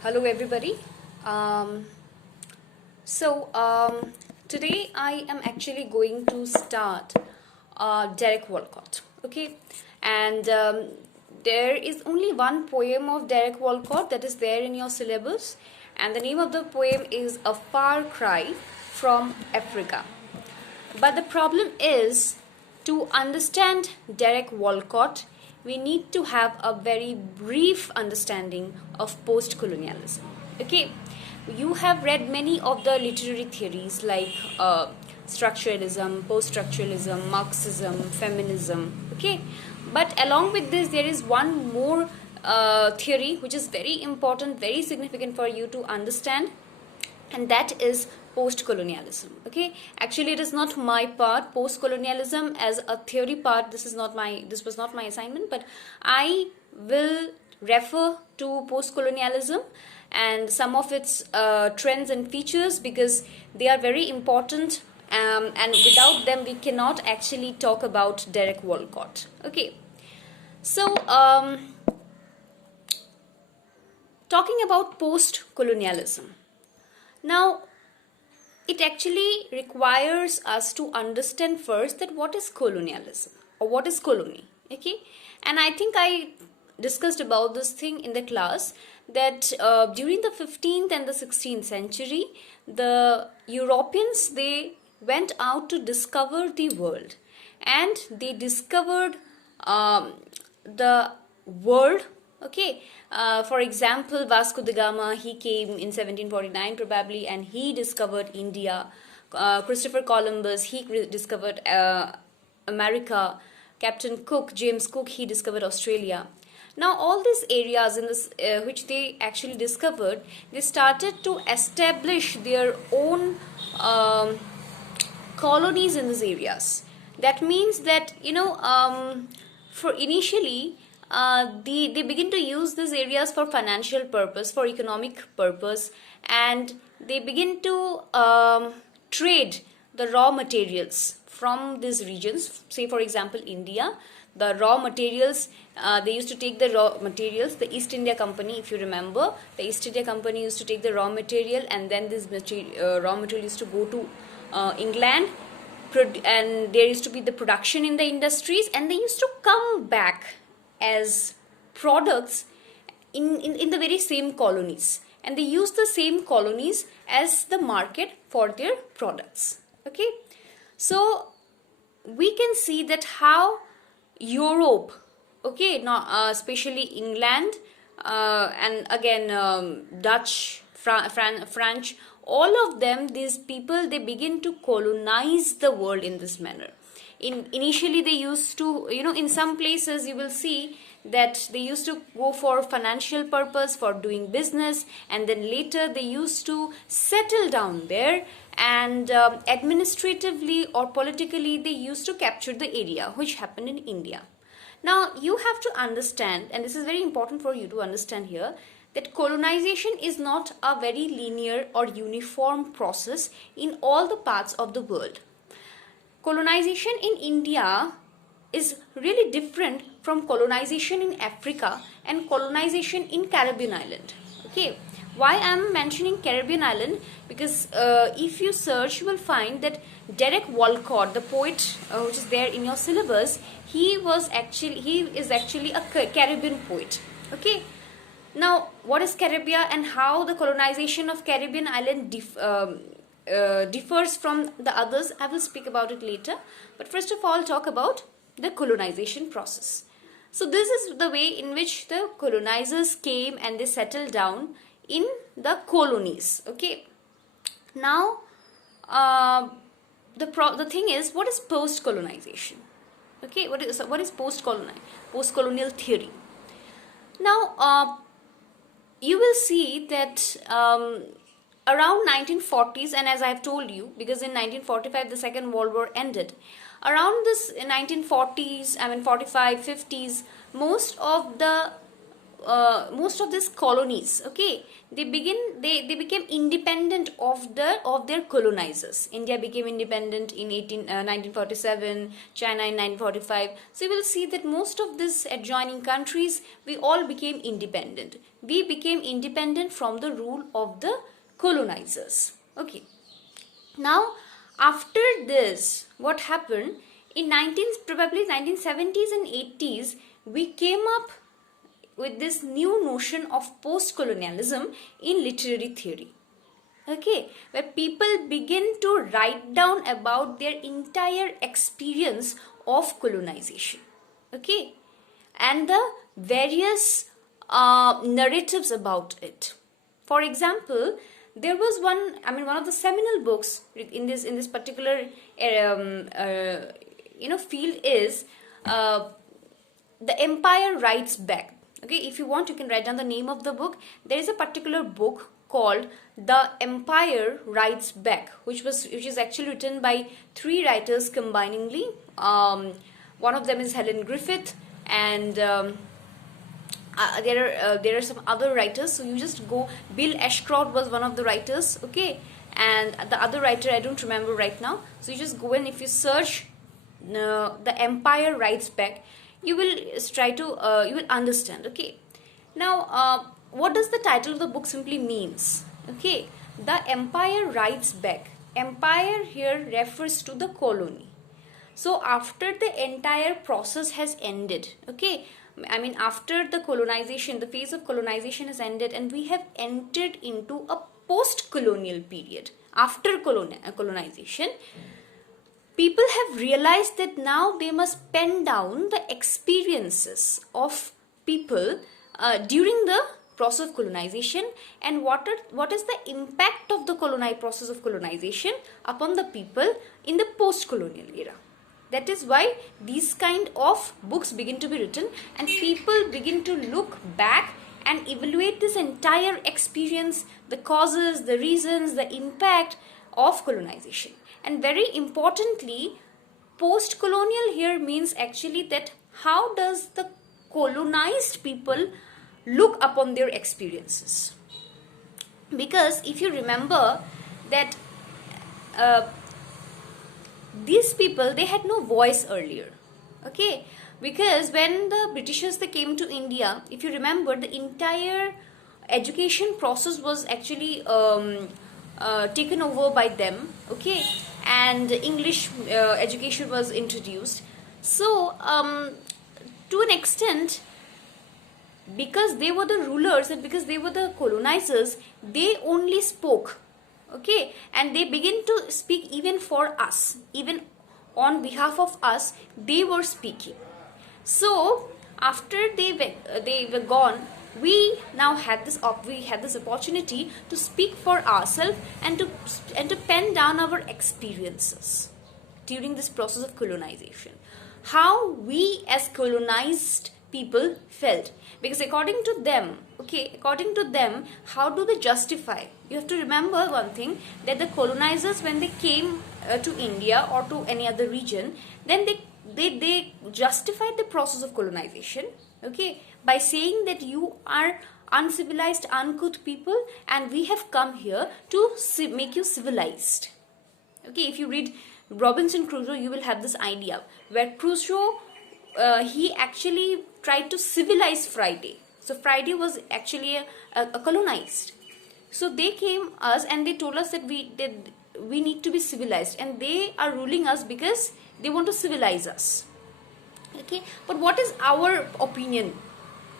Hello, everybody. Um, so, today I am actually going to start Derek Walcott. Okay, and there is only one poem of Derek Walcott that is there in your syllabus, and the name of the poem is A Far Cry from Africa. But the problem is, to understand Derek Walcott, we need to have a very brief understanding of post colonialism. Okay, you have read many of the literary theories like structuralism, post structuralism, Marxism, feminism. Okay, but along with this, there is one more theory which is very important, very significant for you to understand, and that is post-colonialism. Okay, actually it is not my part. Post-colonialism as a theory part, this was not my assignment, but I will refer to post-colonialism and some of its trends and features, because they are very important, and without them we cannot actually talk about Derek Walcott. Okay, so talking about post-colonialism, now it actually requires us to understand first that what is colonialism or what is colony. Okay, and I think I discussed about this thing in the class that during the 15th and the 16th century, the Europeans, they went out to discover the world, and they discovered the world. Okay, for example, Vasco da Gama, he came in 1749 probably, and he discovered India. Christopher Columbus, he discovered America. Captain Cook, James Cook, he discovered Australia. Now all these areas in this which they actually discovered, they started to establish their own colonies in these areas. That means that, for initially, they begin to use these areas for financial purpose, for economic purpose, and they begin to trade the raw materials from these regions. Say for example India, the raw materials, they used to take the raw materials. The East India Company, if you remember, the East India Company used to take the raw material, and then this raw material used to go to England, and there used to be the production in the industries, and they used to come back as products in the very same colonies, and they use the same colonies as the market for their products. Okay, so we can see that how Europe, okay, not especially England, and again Dutch, French, all of them, these people, they begin to colonize the world in this manner. Initially they used to, in some places you will see that they used to go for financial purpose, for doing business, and then later they used to settle down there, and administratively or politically they used to capture the area, which happened in India. Now you have to understand, and this is very important for you to understand here, that colonization is not a very linear or uniform process in all the parts of the world. Colonization in India is really different from colonization in Africa and colonization in Caribbean island. Okay, why I am mentioning Caribbean island? Because if you search, you will find that Derek Walcott, the poet which is there in your syllabus, he is actually a Caribbean poet. Okay, now what is Caribbean and how the colonization of Caribbean island differs from the others, I will speak about it later. But first of all, talk about the colonization process. So this is the way in which the colonizers came and they settled down in the colonies. Okay, now the thing is, what is post colonization? Okay, what is post colonial theory? Now you will see that around 1940s, and as I have told you, because in 1945 the Second World War ended, around this 1940s, 45, 50s, most of the most of these colonies, okay, they became independent of their colonizers. India became independent in 1947, China in 1945. So you will see that most of these adjoining countries, we all became independent. We became independent from the rule of the colonizers. Okay. Now, after this, what happened in probably 1970s and 80s, we came up with this new notion of post-colonialism in literary theory. Okay, where people begin to write down about their entire experience of colonization. Okay, and the various narratives about it. For example, there was one of the seminal books in this particular field is The Empire Writes Back. Okay, if you want, you can write down the name of the book. There is a particular book called The Empire Writes Back, which is actually written by 3 writers combiningly. One of them is Helen Griffith, and there are some other writers. So you just go. Bill Ashcroft was one of the writers. Okay, and the other writer I don't remember right now. So you just go, and if you search The Empire Writes Back, you will you will understand. Okay, now what does the title of the book simply means? Okay, The Empire Writes Back. Empire here refers to the colony. So after the entire process has ended, okay, I mean after the colonization, the phase of colonization has ended, and we have entered into a post-colonial period. After colonization, people have realized that now they must pen down the experiences of people during the process of colonization, and what is the impact of the process of colonization upon the people in the post-colonial era. That is why these kind of books begin to be written, and people begin to look back and evaluate this entire experience, the causes, the reasons, the impact of colonization. And very importantly, post-colonial here means actually that how does the colonized people look upon their experiences. Because if you remember that these people, they had no voice earlier. Okay, because when the Britishers, they came to India, if you remember, the entire education process was actually taken over by them. Okay, and English education was introduced. So to an extent, because they were the rulers and because they were the colonizers, they only spoke. Okay, and they begin to speak even for us, even on behalf of us, they were speaking. So after they were gone, we now had this opportunity to speak for ourselves and to pen down our experiences during this process of colonization, how we as colonized people felt. Because according to them, how do they justify? You have to remember one thing, that the colonizers, when they came to India or to any other region, then they justified the process of colonization, okay, by saying that you are uncivilized, uncouth people, and we have come here to make you civilized. Okay, if you read Robinson Crusoe, you will have this idea where Crusoe, he actually tried to civilize Friday. So Friday was actually a colonized. So they came us and they told us that we need to be civilized, and they are ruling us because they want to civilize us. Okay, but what is our opinion?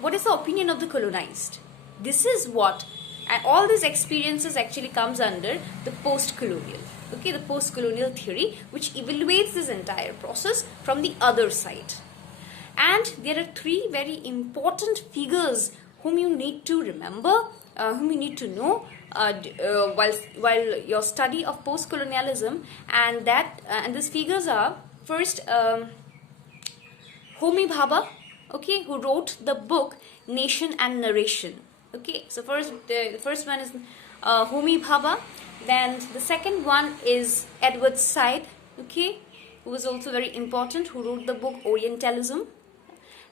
What is the opinion of the colonized? This is what, and all these experiences actually comes under the post-colonial. Okay, the post-colonial theory, which evaluates this entire process from the other side. And there are 3 very important figures whom you need to remember, whom you need to know while your study of post-colonialism, and these figures are, first, Homi Bhabha, okay, who wrote the book Nation and Narration. Okay, so the first one is Homi Bhabha. Then the second one is Edward Said, okay, who was also very important, who wrote the book Orientalism.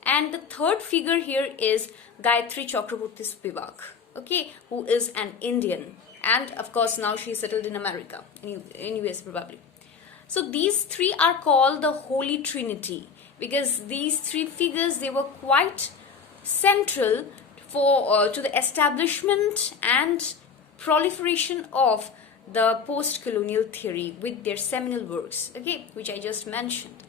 And the third figure here is Gayatri Chakraborty Spivak, okay, who is an Indian, and of course now she is settled in America, in US probably. So these three are called the Holy Trinity, because these three figures, they were quite central for to the establishment and proliferation of the post-colonial theory with their seminal works, okay, which I just mentioned.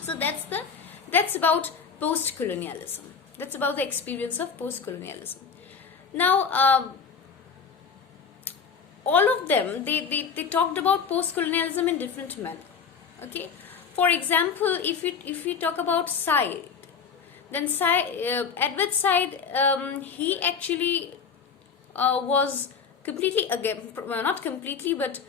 So that's about post-colonialism. That's about the experience of post-colonialism. Now, all of them, they talked about post-colonialism in different manner. Okay, for example, if we talk about Said, then Edward Said, he actually was completely, again, not completely, but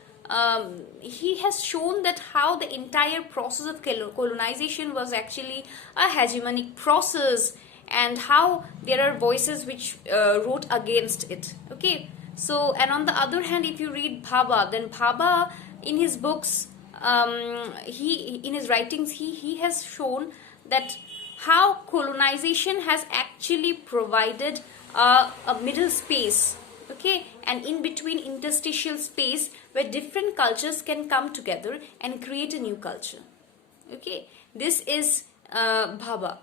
he has shown that how the entire process of colonization was actually a hegemonic process, and how there are voices which wrote against it. Okay, so, and on the other hand, if you read Bhabha, then Bhabha in his books, in his writings, he has shown that how colonization has actually provided a middle space, okay, and in between interstitial space where different cultures can come together and create a new culture. Okay, this is Bhabha.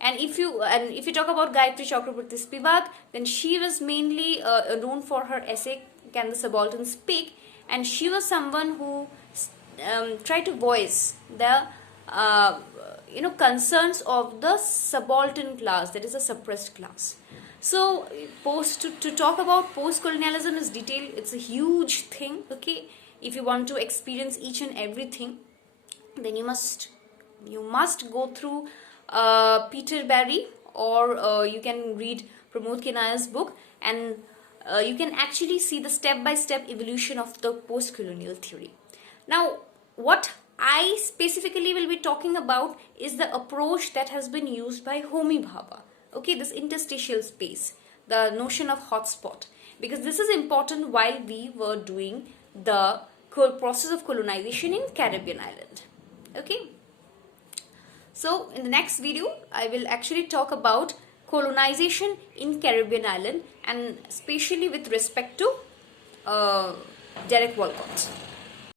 And if you talk about Gayatri Chakraborty Spivak, then she was mainly known for her essay "Can the Subaltern Speak?" and she was someone who tried to voice the concerns of the subaltern class, that is a suppressed class. So to talk about post-colonialism is detailed. It's a huge thing. Okay, if you want to experience each and everything, then you must go through Peter Barry, or you can read Pramod Kenaya's book, and you can actually see the step-by-step evolution of the post-colonial theory. Now, what I specifically will be talking about is the approach that has been used by Homi Bhabha. Okay, this interstitial space, the notion of hotspot, because this is important while we were doing the process of colonization in Caribbean island. Okay, so in the next video I will actually talk about colonization in Caribbean island, and especially with respect to Derek Walcott.